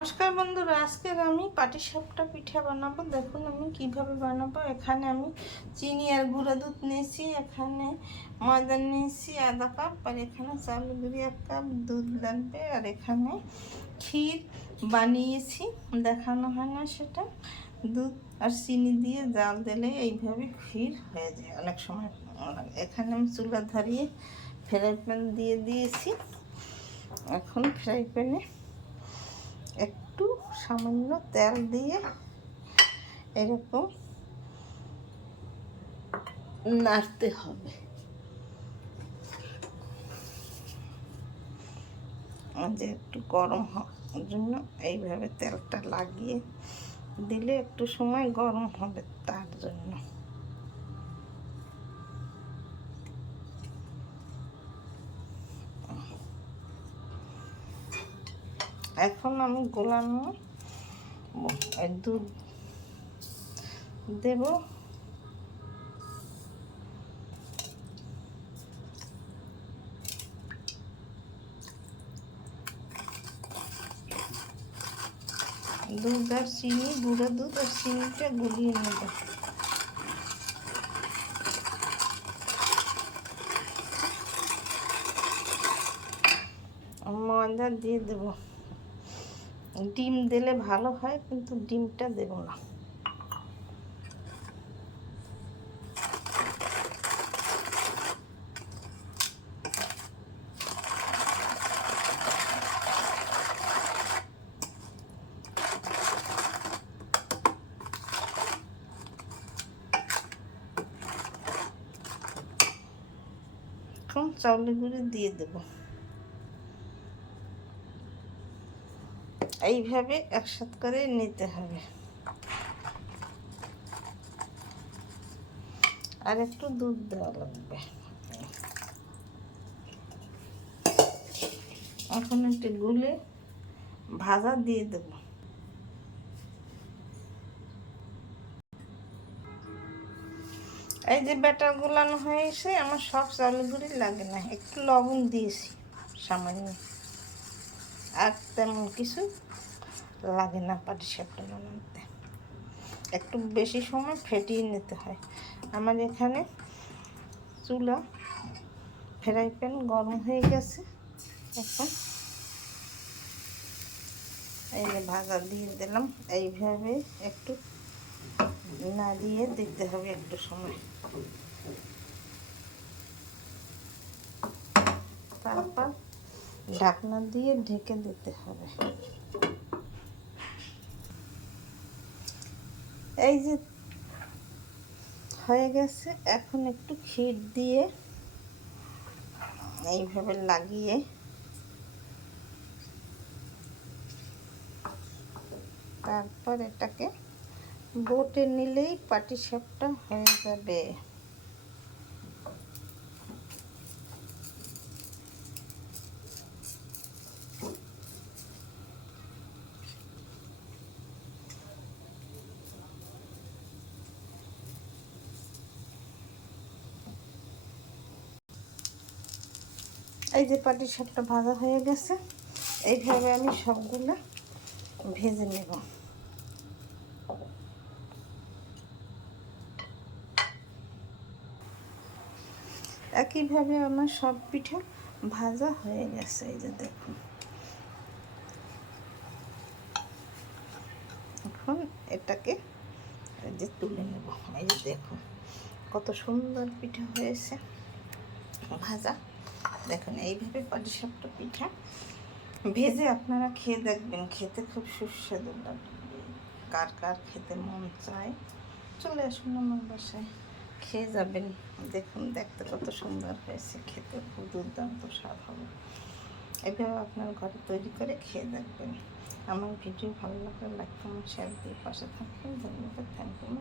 নমস্কার বন্ধুরা, আজকে আমি পাটিসাপটা পিঠা বানাবো। দেখুন আমি কিভাবে বানাবো। এখানে আমি চিনি আর গুঁড়া দুধ নিয়েছি, এখানে ময়দা নিয়েছি আধা কাপ, আর এখানে চাউল গুঁড়ি 1 কাপ, দুধ লাগবে, আর এখানে ক্ষীর বানিয়েছি, দেখানো হয় না সেটা। দুধ আর চিনি দিয়ে জাল দিলে এইভাবে ক্ষীর হয়ে যায় অনেক সময়। এখানে আমি চুলা ধরিয়ে ফ্রাই প্যান দিয়ে দিয়েছি। এখন ফ্রাই প্যানে একটু সামান্য তেল দিয়ে এরকম নাড়তে হবে। যে একটু গরম হওয়ার জন্য এইভাবে তেলটা লাগিয়ে দিলে একটু সময় গরম হবে, তার জন্য। এখন আমি গোলানো দুধ দেব। দুধ আর চিনি, গুঁড়ো দুধ আর চিনিটা গুলিয়ে নেব। ময়দা দিয়ে দেব। ডিম দিলে ভালো হয়, কিন্তু ডিমটা দেব না। এখন চাউলের গুঁড়ি দিয়ে দেব। এইভাবে একসাথে করে নিতে হবে। আর একটু দুধ দেওয়া লাগবে। এখন একটু গুলে ভাজা দিয়ে দেব। এই যে ব্যাটার গুলানো হয়েছে, আমার সব চাউলের গুঁড়ি লাগে না, একটু লবণ দিয়েছি সামান্য, আর তেমন কিছু লাগে না পাটিসাপটা বানাতে। একটু বেশি সময় ফেটিয়ে নিতে হয়। আমার এখানে চুলা ফ্রাই প্যান গরম হয়ে গেছে। এখন এই যে ভাজা দিয়ে দিলাম, এইভাবে একটু নাড়িয়ে দিতে হবে একটু সময়। তারপর ঢাকনা দিয়ে ঢেকে দিতে হবে। এই যে হয়ে গেছে। এখন একটু ক্ষীর দিয়ে এইভাবে লাগিয়ে তারপর এটাকে বটে নিলেই পাটিসাপটা হয়ে যাবে। এই যে পাটিসাপটা ভাজা হয়ে গেছে। এইভাবে আমি সবগুলো ভেজে নেব। একইভাবে আমার সব পিঠা ভাজা হয়ে গেছে। এই যে দেখুন, এখন এটাকে এই যে তুলে নেব। এই যে দেখুন কত সুন্দর পিঠা হয়েছে ভাজা। দেখুন এইভাবে পাটিসাপটা পিঠা ভেজে আপনারা খেয়ে দেখবেন, খেতে খুব সুস্বাদু লাগবে। কার কার খেতে মন চায় চলে আসুন আমার বাসায়, খেয়ে যাবেন। দেখুন দেখতে কত সুন্দর হয়েছে, খেতে খুব দুর্দান্ত স্বাদ হবে। এভাবে আপনার ঘরে তৈরি করে খেয়ে দেখবেন। আমার ভিডিও ভালো লাগলে লাইক কমেন্ট শেয়ার দিয়ে পাশে থাকবেন। ধন্যবাদ। Thank you.